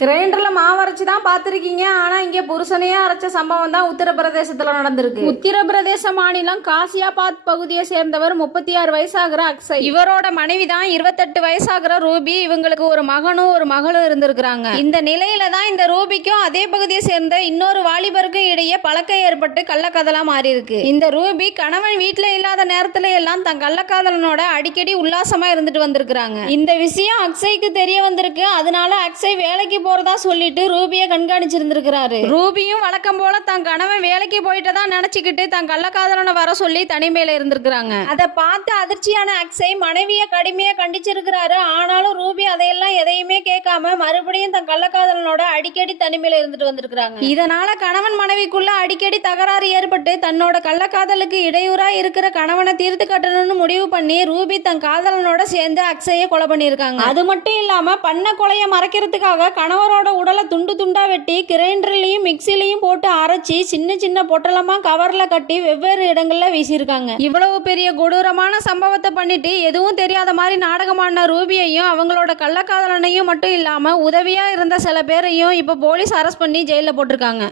கிரைண்டர்ல மாவு அரைச்சு தான் பார்த்துருக்கீங்க. ஆனா இங்க புருஷனையே அரைச்ச சம்பவம் தான் உத்தரப்பிரதேசத்துல நடந்திருக்கு. உத்தரப்பிரதேச மாநிலம் காசியாபாத் பகுதியை சேர்ந்தவர் முப்பத்தி ஆறு வயசாகிற அக்ஷய். இவரோட மனைவி தான் இருபத்தெட்டு வயசாகிற ரூபி. இவங்களுக்கு ஒரு மகனும் ஒரு மகளும் இருந்திருக்கிறாங்க. இந்த நிலையில தான் இந்த ரூபிக்கும் அதே பகுதியை சேர்ந்த இன்னொரு வாலிபருக்கும் இடையே பழக்கம் ஏற்பட்டு கள்ளக்காதலா மாறி இருக்கு இந்த ரூபி கணவன் வீட்டுல இல்லாத நேரத்துல எல்லாம் தன் கள்ளக்காதலனோட அடிக்கடி உல்லாசமா இருந்துட்டு வந்திருக்கிறாங்க. இந்த விஷயம் அக்ஷய்க்கு தெரிய வந்திருக்கு. அதனால அக்ஷய் வேலைக்கு போறதா சொல்லிட்டு ரூபியை கண்காணிச்சிருந்திருக்கிறாரு. ரூபியும் வழக்கம் போல தன் கணவன் வேலைக்கு போயிட்டதா நினைச்சுக்கிட்டு தன் கள்ளக்காதலனை வர சொல்லி தனிமையில இருந்திருக்கிறாங்க. அதை பார்த்து அதிர்ச்சியான அக்ஷய் மனைவியை கடுமையா கண்டிச்சிருக்கிறாரு. ஆனாலும் ரூபி அதையெல்லாம் எதையுமே கேட்காம மறுபடியும் தன் கள்ளக்காதலனோட அடிக்கடி தனிமையில இருந்துட்டு வந்திருக்கிறாங்க. இதனால கணவன் மனைவிக்குள்ள அடிக்கடி தகராறு ஏற்பட்டு தன்னோட கள்ளக்காதலுக்கு இடையூறா இருக்கிற கணவனை தீர்த்து கட்டணும்னு முடிவு பண்ணி ரூபி தன் காதலனோட சேர்ந்து அக்ஷயை கொலை பண்ணியிருக்காங்க. அது மட்டும் இல்லாம பண்ண கொலையை மறைக்கிறதுக்காக கணவரோட உடலை துண்டு துண்டா வெட்டி கிரைண்டர்லயும் மிக்சிலையும் போட்டு அரைச்சி சின்ன சின்ன பொட்டலமா கவர்ல கட்டி வெவ்வேறு இடங்கள்ல வீசியிருக்காங்க. இவ்வளவு பெரிய கொடூரமான சம்பவத்தை பண்ணிட்டு எதுவும் தெரியாத மாதிரி நாடகமான ரூபியையும் அவங்களோட கள்ளக்காதலனையும் மட்டும் இல்லாமல் உதவியாக இருந்த சில பேரையும் இப்போ போலீஸ் அரெஸ்ட் பண்ணி ஜெயிலில் போட்டிருக்காங்க.